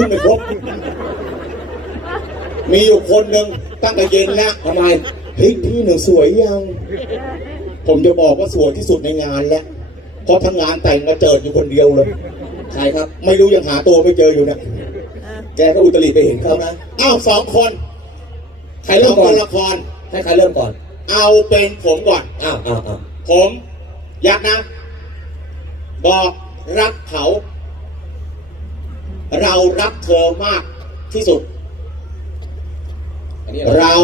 พึ่งไม่ครบมีอยู่คนหนึ่งตั้งแต่เย็นแล้วทำไมเฮ้ยพี่หนึ่งสวยยัง ผมจะบอกว่าสวยที่สุดในงานแล้วเพราะทั้งงานแต่งมาเจิดอยู่คนเดียวเลยใครครับ ไม่รู้ยังหาตัวไม่เจออยู่เนี่ยแกก็อุตริไปเห็นเขานะอ้าวสองคนใครเริ่มก่อนาตัวละครให้ใครเริ่มก่อน เอาเป็นผมก่อนอ้าวอ้าวอ้าวผมยักษ์นะ บอกรักเขา เรารักเธอมากที่สุด อันนี้เรา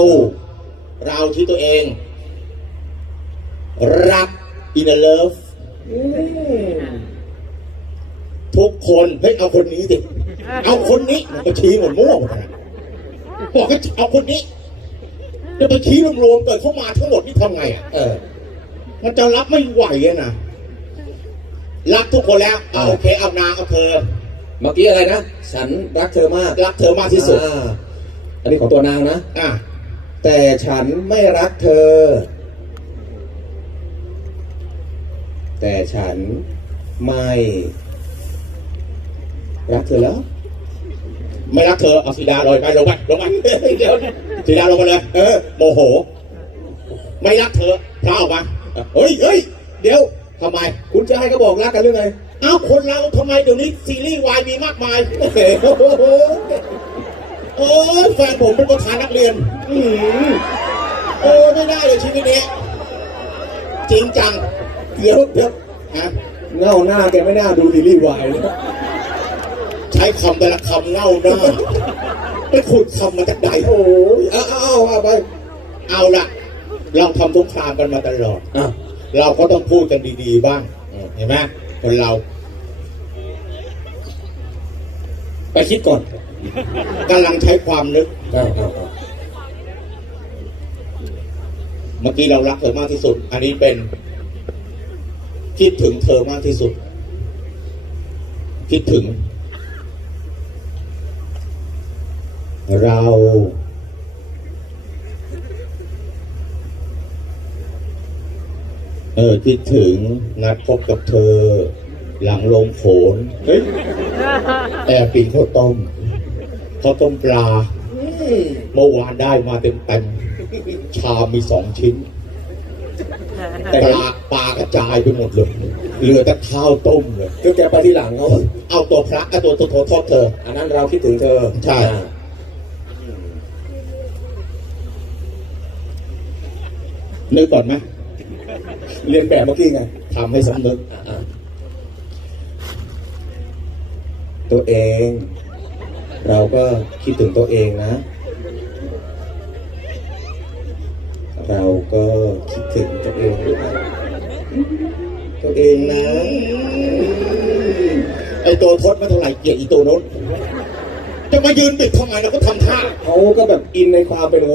เราที่ตัวเอง รัก in a love อืมทุกคนเฮ้ยเอาคนนี้สิเอาคนนี้มันไปชี้หมดมั่วหมดนะบอกให้เอาคนนี้จะไปชี้รวมๆเกิดเข้ามาทั้งหมดนี่ทำไงอะเออ มันจะรับไม่ไหวอะนะรักทุกคนแล้วเอาโอเคเอานางเอาเธอ เมื่อกี้อะไรนะ ฉันรักเธอมากรักเธอมากที่สุด อ่าอันนี้ของตัวนางนะ อะแต่ฉันไม่รักเธอ แต่ฉันไม่รักเธอแล้ว ไม่รักเธอเอาสีดาลอยไปลงไปลงไปเดี๋ยวสีดาลงไปเลยเออโมโห ไม่รักเธอพลาออกมาเฮ้ยเฮ้ยเดี๋ยวทำไม คุณจะให้เขาบอกรักกันหรือไง เอ้าคนเราทำไมเดี๋ยวนี้ซีรีส์วายมีมากมายโอ้ยแฟนผมเป็นประธานนักเรียน อืมโอ้ไม่ได้เลยชีวิตนี้จริงจังเดี๋ยวเดี๋ยวฮะเงาหน้าแกไม่น่าดูซีรีส์วายเลยใช้คำแต่ละคำเน่าหน้าไปขุดคำมาจากไหนโอ้ยเอาเอาเอาเอาไป เอาละเราทำสงครามกันมาตลอดอะเราก็ต้องพูดกันดี ๆ บ้าง เห็นไหม คนเรา ไปคิดก่อนกำลังใช้ความนึกเอาเอาเอาเมื่อกี้เรารักเธอมากที่สุด อันนี้เป็น คิดถึงเธอมากที่สุด คิดถึง เรา เออคิดถึงนัดพบกับเธอ หลังลงโขนเฮ้ยแอบกินข้าวต้มข้าวต้มปลาอืมเมื่อวานได้มาเต็มเต็มๆชามมีสองชิ้นแต่ปลาปลากระจายไปหมดเลยเหลือแต่ข้าวต้มเลยคือแกไปที่หลังเขาเอาตัวพระเอาตัวตัวโทษเธอ อันนั้นเราคิดถึงเธอ ใช่อ่านึกก่อนไหม เรียนแบบเมื่อกี้ไงทำให้สำนึกอะอะตัวเอง เราก็คิดถึงตัวเองนะ เราก็คิดถึงตัวเองด้วยนะตัวเองนะ ไอตัวทดไม่เท่าไหร่เกลียดอีตัวโน้นจะมายืนติดทำไมเราก็ทำท่าเขาก็แบบอินในความเป็นวัว